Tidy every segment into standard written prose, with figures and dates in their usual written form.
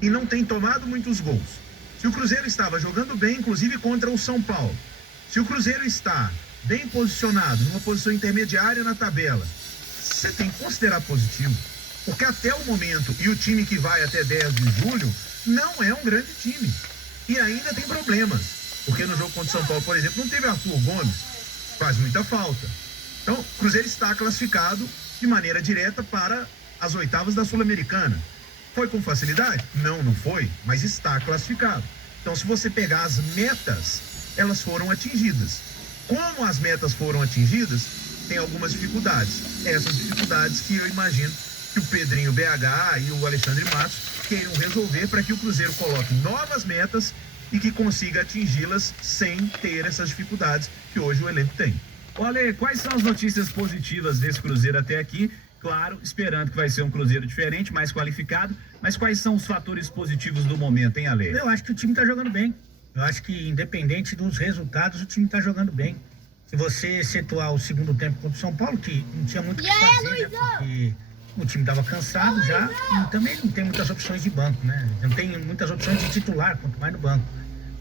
e não tem tomado muitos gols. Se o Cruzeiro estava jogando bem, inclusive contra o São Paulo, se o Cruzeiro está bem posicionado, numa posição intermediária na tabela, você tem que considerar positivo. Porque até o momento, e o time que vai até 10 de julho, não é um grande time. E ainda tem problemas. Porque no jogo contra o São Paulo, por exemplo, não teve Arthur Gomes. Faz muita falta. Então, o Cruzeiro está classificado de maneira direta para as oitavas da Sul-Americana. Foi com facilidade? Não, não foi, mas está classificado. Então, se você pegar as metas, elas foram atingidas. Como as metas foram atingidas, tem algumas dificuldades. Essas dificuldades que eu imagino que o Pedrinho BH e o Alexandre Matos queiram resolver para que o Cruzeiro coloque novas metas e que consiga atingi-las sem ter essas dificuldades que hoje o elenco tem. Olha, quais são as notícias positivas desse Cruzeiro até aqui? Claro, esperando que vai ser um Cruzeiro diferente, mais qualificado, mas quais são os fatores positivos do momento, hein, Ale? Eu acho que o time tá jogando bem. Eu acho que, independente dos resultados, o time tá jogando bem. Se você excetuar o segundo tempo contra o São Paulo, que não tinha muito o que fazer, né? Porque o time estava cansado já e também não tem muitas opções de banco, né? Não tem muitas opções de titular, quanto mais no banco.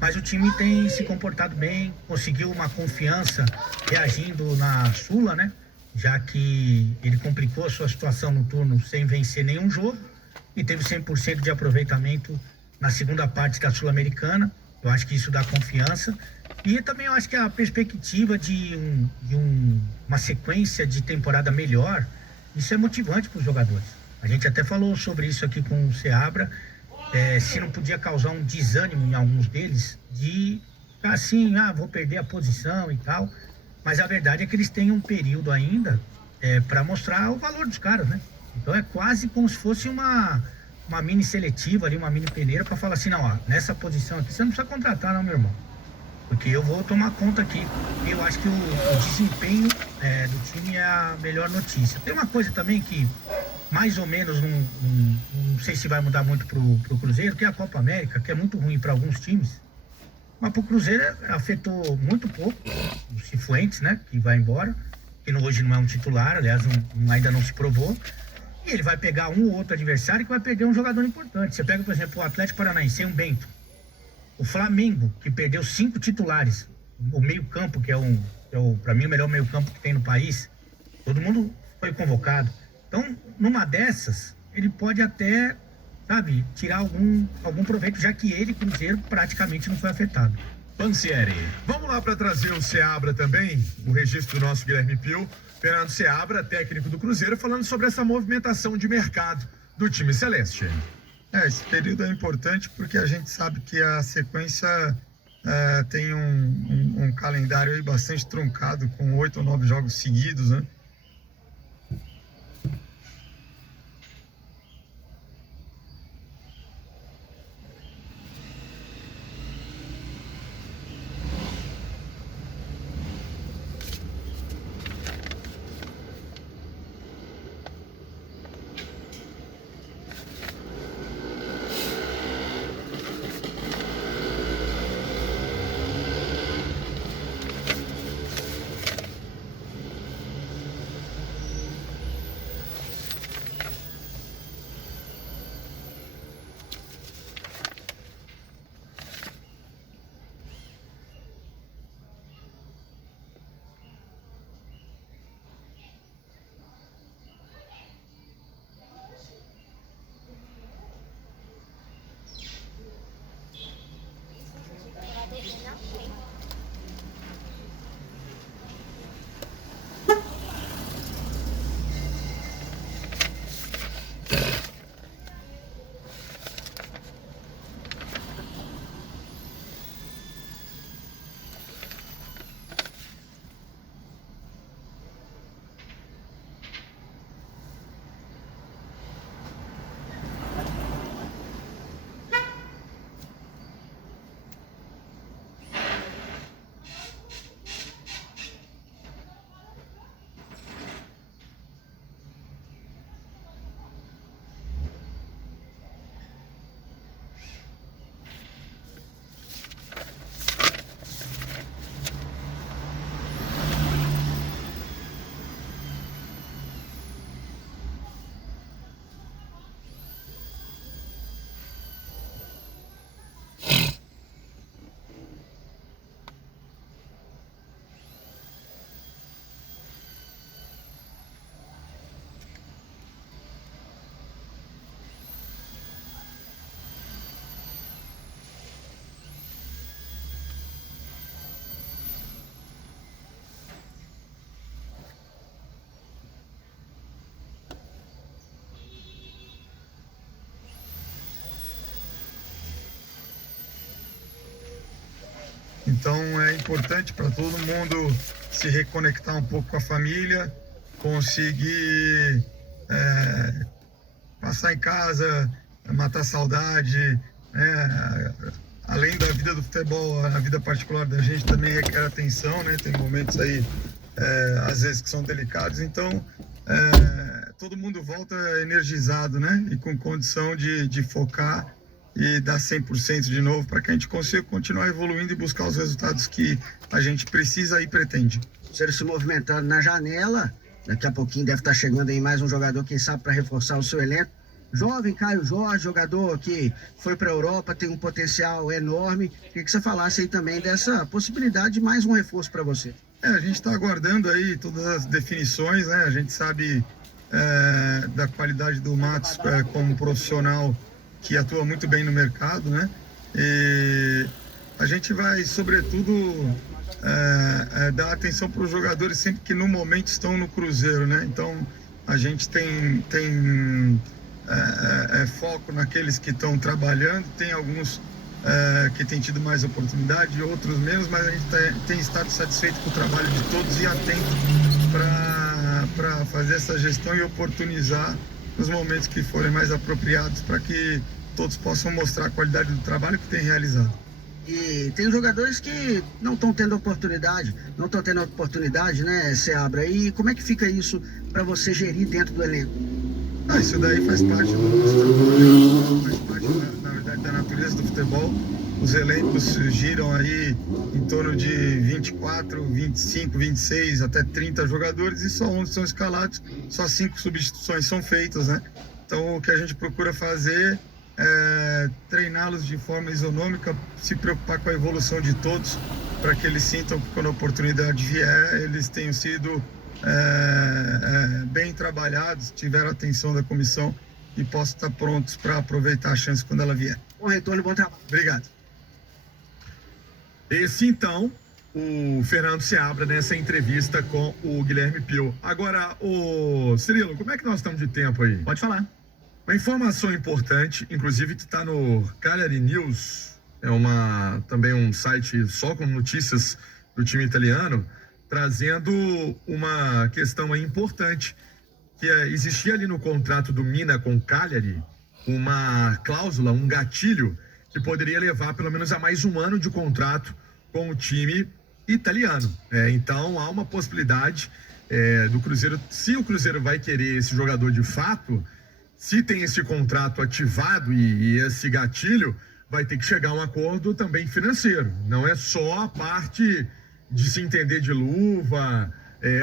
Mas o time tem se comportado bem, conseguiu uma confiança reagindo na Sula, né? Já que ele complicou a sua situação no turno sem vencer nenhum jogo e teve 100% de aproveitamento na segunda parte da Sul-Americana. Eu acho que isso dá confiança. E também eu acho que a perspectiva de uma sequência de temporada melhor, isso é motivante para os jogadores. A gente até falou sobre isso aqui com o Seabra, se não podia causar um desânimo em alguns deles, de assim, vou perder a posição e tal. Mas a verdade é que eles têm um período ainda para mostrar o valor dos caras, né? Então é quase como se fosse uma mini seletiva ali, uma mini peneira para falar assim, não, ó, nessa posição aqui você não precisa contratar não, meu irmão. Porque eu vou tomar conta aqui. Eu acho que o desempenho do time é a melhor notícia. Tem uma coisa também que mais ou menos não sei se vai mudar muito pro Cruzeiro, que é a Copa América, que é muito ruim para alguns times. Mas pro Cruzeiro afetou muito pouco o Cifuentes, né, que vai embora, que hoje não é um titular, aliás, ainda não se provou. E ele vai pegar um ou outro adversário que vai perder um jogador importante. Você pega, por exemplo, o Atlético Paranaense, um Bento. O Flamengo, que perdeu 5 titulares, o meio-campo, que para mim, o melhor meio-campo que tem no país, todo mundo foi convocado. Então, numa dessas, ele pode até, sabe, tirar algum proveito, já que ele, Cruzeiro, praticamente não foi afetado. Pansieri. Vamos lá para trazer o Seabra também, o registro do nosso Guilherme Pio. Fernando Seabra, técnico do Cruzeiro, falando sobre essa movimentação de mercado do time celeste. Esse período é importante porque a gente sabe que a sequência tem um calendário aí bastante truncado, com 8 ou 9 jogos seguidos, né? Então é importante para todo mundo se reconectar um pouco com a família, conseguir passar em casa, matar a saudade, né? Além da vida do futebol, a vida particular da gente também requer atenção, né? Tem momentos aí, às vezes, que são delicados. Então, todo mundo volta energizado, né? E com condição de focar e dar 100% de novo para que a gente consiga continuar evoluindo e buscar os resultados que a gente precisa e pretende. Você se movimentando na janela, daqui a pouquinho deve estar chegando aí mais um jogador, quem sabe, para reforçar o seu elenco. Jovem Caio Jorge, jogador que foi para a Europa, tem um potencial enorme. Queria que você falasse aí também dessa possibilidade de mais um reforço para você. A gente está aguardando aí todas as definições, né? A gente sabe da qualidade do Matos como profissional que atua muito bem no mercado, né? E a gente vai, sobretudo, dar atenção para os jogadores sempre que no momento estão no Cruzeiro, né? Então, a gente tem foco naqueles que estão trabalhando, tem alguns que têm tido mais oportunidade, outros menos, mas a gente tem estado satisfeito com o trabalho de todos e atento para fazer essa gestão e oportunizar nos momentos que forem mais apropriados para que todos possam mostrar a qualidade do trabalho que têm realizado. E tem jogadores que não estão tendo oportunidade, né, Seabra? E como é que fica isso para você gerir dentro do elenco? Isso daí faz parte do nosso trabalho, faz parte, na verdade, da natureza do futebol. Os elencos giram aí em torno de 24, 25, 26, até 30 jogadores e só 11 são escalados, só 5 substituições são feitas, né? Então, o que a gente procura fazer é treiná-los de forma isonômica, se preocupar com a evolução de todos, para que eles sintam que quando a oportunidade vier, eles tenham sido bem trabalhados, tiveram a atenção da comissão e possam estar prontos para aproveitar a chance quando ela vier. Bom retorno, bom trabalho. Obrigado. Esse, então, o Fernando Seabra nessa entrevista com o Guilherme Pio. Agora, Cirilo, como é que nós estamos de tempo aí? Pode falar. Uma informação importante, inclusive que está no Cagliari News, também um site só com notícias do time italiano, trazendo uma questão aí importante, que existia ali no contrato do Mina com o Cagliari uma cláusula, um gatilho, que poderia levar pelo menos a mais um ano de contrato com o time italiano. Então há uma possibilidade do Cruzeiro, se o Cruzeiro vai querer esse jogador de fato, se tem esse contrato ativado e esse gatilho, vai ter que chegar a um acordo também financeiro. Não é só a parte de se entender de luva,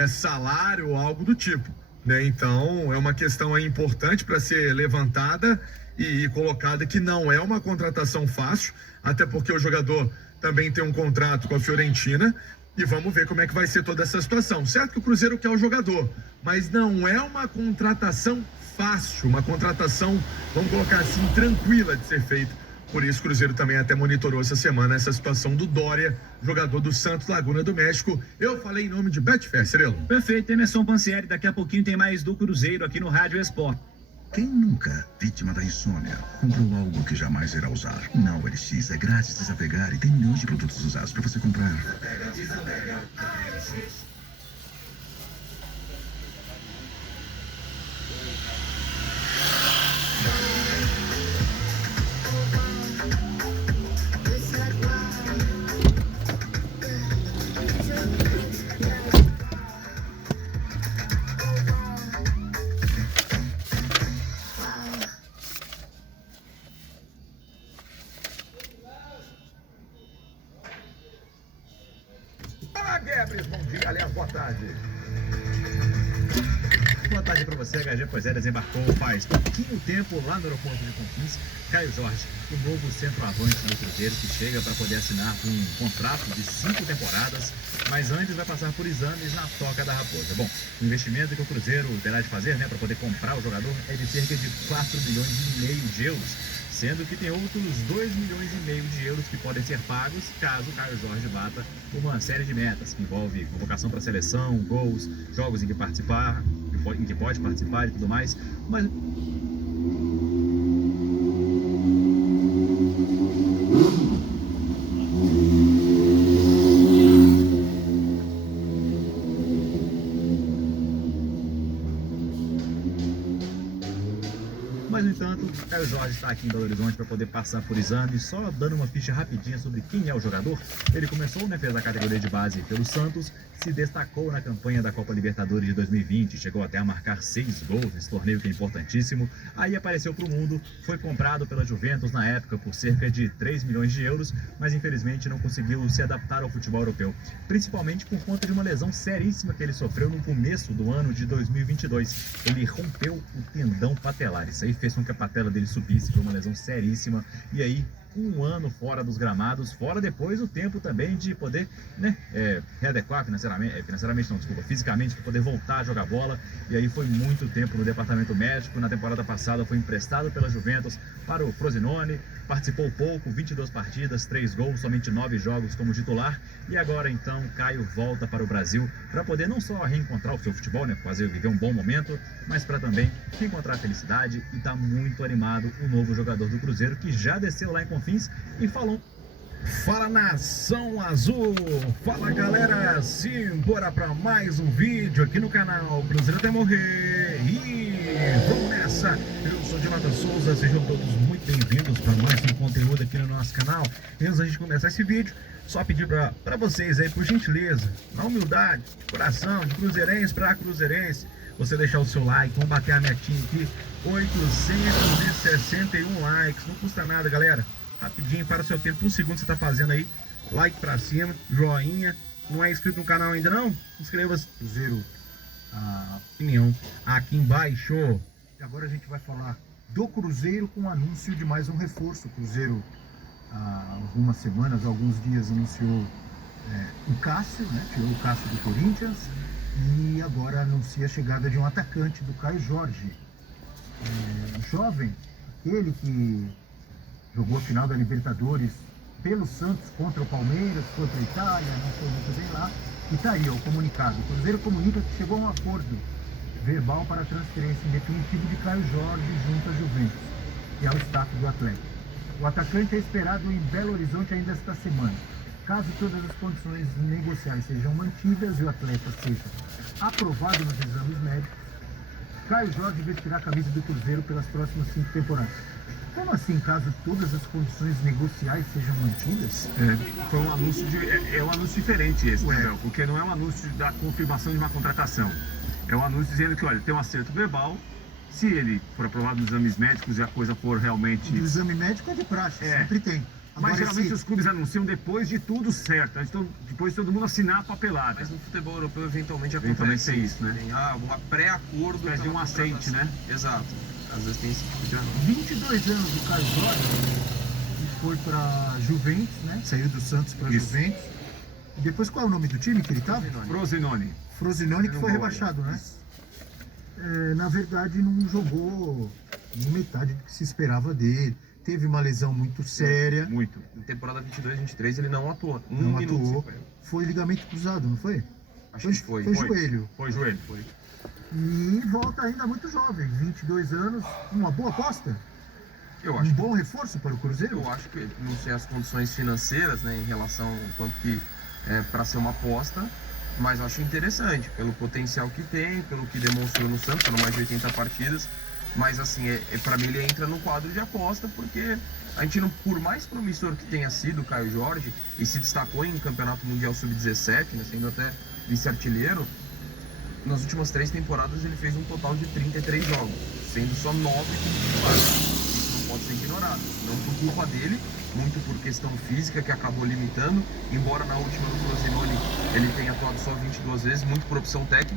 salário ou algo do tipo, né? Então é uma questão aí importante para ser levantada e colocada, que não é uma contratação fácil, até porque o jogador também tem um contrato com a Fiorentina, e vamos ver como é que vai ser toda essa situação. Certo que o Cruzeiro quer o jogador, mas não é uma contratação fácil, uma contratação, vamos colocar assim, tranquila de ser feita. Por isso o Cruzeiro também até monitorou essa semana essa situação do Dória, jogador do Santos Laguna do México. Eu falei em nome de Betfair, Cirilo. Perfeito, Emerson Pansieri, daqui a pouquinho tem mais do Cruzeiro aqui no Rádio Esporte. Quem nunca, vítima da insônia, comprou algo que jamais irá usar? Na OLX é grátis desapegar e tem milhões de produtos usados para você comprar. Bom dia, aliás, boa tarde. Boa tarde para você, HG. Pois desembarcou faz pouquinho tempo lá no aeroporto de Confins. Caio Jorge, o novo centroavante do Cruzeiro, que chega para poder assinar um contrato de 5 temporadas, mas antes vai passar por exames na Toca da Raposa. Bom, o investimento que o Cruzeiro terá de fazer, né, para poder comprar o jogador é de cerca de 4,5 milhões de euros. Sendo que tem outros 2,5 milhões de euros que podem ser pagos caso o Caio Jorge bata uma série de metas, que envolve convocação para a seleção, gols, jogos em que pode participar e tudo mais. Mas Jorge está aqui em Belo Horizonte para poder passar por exame. Só dando uma ficha rapidinha sobre quem é o jogador. Ele começou, né, fez a categoria de base pelo Santos, se destacou na campanha da Copa Libertadores de 2020, chegou até a marcar 6 gols nesse torneio que é importantíssimo. Aí apareceu para o mundo, foi comprado pela Juventus na época por cerca de 3 milhões de euros, mas infelizmente não conseguiu se adaptar ao futebol europeu, principalmente por conta de uma lesão seríssima que ele sofreu no começo do ano de 2022. Ele rompeu o tendão patelar, isso aí fez com que a patela dele subisse, foi uma lesão seríssima, e aí um ano fora dos gramados, fora depois o tempo também de poder, né, readequar fisicamente, para poder voltar a jogar bola. E aí foi muito tempo no departamento médico. Na temporada passada foi emprestado pela Juventus para o Frosinone, participou pouco, 22 partidas, 3 gols, somente 9 jogos como titular. E agora então Caio volta para o Brasil para poder não só reencontrar o seu futebol, né, viver um bom momento, mas para também reencontrar a felicidade. E está muito animado o novo jogador do Cruzeiro, que já desceu lá em Confins e falou. Fala, Nação Azul! Fala, galera! Simbora para mais um vídeo aqui no canal Cruzeiro até morrer! E vamos nessa! Eu sou Jonathan Souza, sejam todos muito bem-vindos para mais um conteúdo aqui no nosso canal. E antes de começar esse vídeo, só pedir para vocês aí, por gentileza, na humildade, de coração, de cruzeirense para cruzeirense, você deixar o seu like, vamos bater a metinha aqui, 861 likes, não custa nada, galera. Rapidinho, para o seu tempo, um segundo você está fazendo aí, like pra cima, joinha. Não é inscrito no canal ainda não? Inscreva-se, Cruzeiro, a opinião aqui embaixo. E agora a gente vai falar do Cruzeiro com o anúncio de mais um reforço. O Cruzeiro, há algumas semanas, alguns dias, anunciou o Cássio, né? Tirou o Cássio do Corinthians e agora anuncia a chegada de um atacante, do Caio Jorge. Jovem, aquele que jogou a final da Libertadores pelo Santos contra o Palmeiras, foi para a Itália, não foi muito bem lá. E tá aí, ó, o comunicado. O Cruzeiro comunica que chegou a um acordo verbal para a transferência em definitivo de Caio Jorge junto à Juventus e ao staff do Atlético. O atacante é esperado em Belo Horizonte ainda esta semana. Caso todas as condições negociais sejam mantidas e o atleta seja aprovado nos exames médicos, Caio Jorge vestirá a camisa do Cruzeiro pelas próximas 5 temporadas. Como assim, caso todas as condições negociais sejam mantidas? Foi um anúncio é um anúncio diferente esse, né, porque não é um anúncio da confirmação de uma contratação. É um anúncio dizendo que, olha, tem um acerto verbal, se ele for aprovado nos exames médicos e a coisa for realmente... O exame médico é de praxe, sempre tem. Agora, mas geralmente os clubes anunciam depois de tudo certo, depois de todo mundo assinar a papelada. Mas no futebol europeu eventualmente acontece isso, né? Tem um pré-acordo. Mas de um aceite, né? Exato. Às vezes tem esse tipo de anúncio. 22 anos do Caio Jorge, foi para Juventus, né? Saiu do Santos para Juventus. E depois qual é o nome do time que ele estava? Frosinone. Frosinone, que foi rebaixado, né? Na verdade não jogou metade do que se esperava dele. Teve uma lesão muito séria. Muito. Na temporada 22-23 ele não atuou. Não atuou. Foi ligamento cruzado, não foi? Acho que foi. Foi joelho. Foi joelho. Foi. E volta ainda muito jovem, 22 anos, uma boa aposta? Eu acho. Um bom reforço para o Cruzeiro? Eu acho que, não sei as condições financeiras, né, em relação ao quanto que é para ser uma aposta, mas eu acho interessante, pelo potencial que tem, pelo que demonstrou no Santos, foram mais de 80 partidas, mas assim, para mim ele entra no quadro de aposta, porque a gente não, por mais promissor que tenha sido o Caio Jorge, e se destacou em Campeonato Mundial Sub-17, né, sendo até vice-artilheiro, nas últimas 3 temporadas ele fez um total de 33 jogos, sendo só 9 como titular. Isso não pode ser ignorado, não por culpa dele, muito por questão física que acabou limitando, embora na última no Frosinone ele tenha atuado só 22 vezes, muito por opção técnica,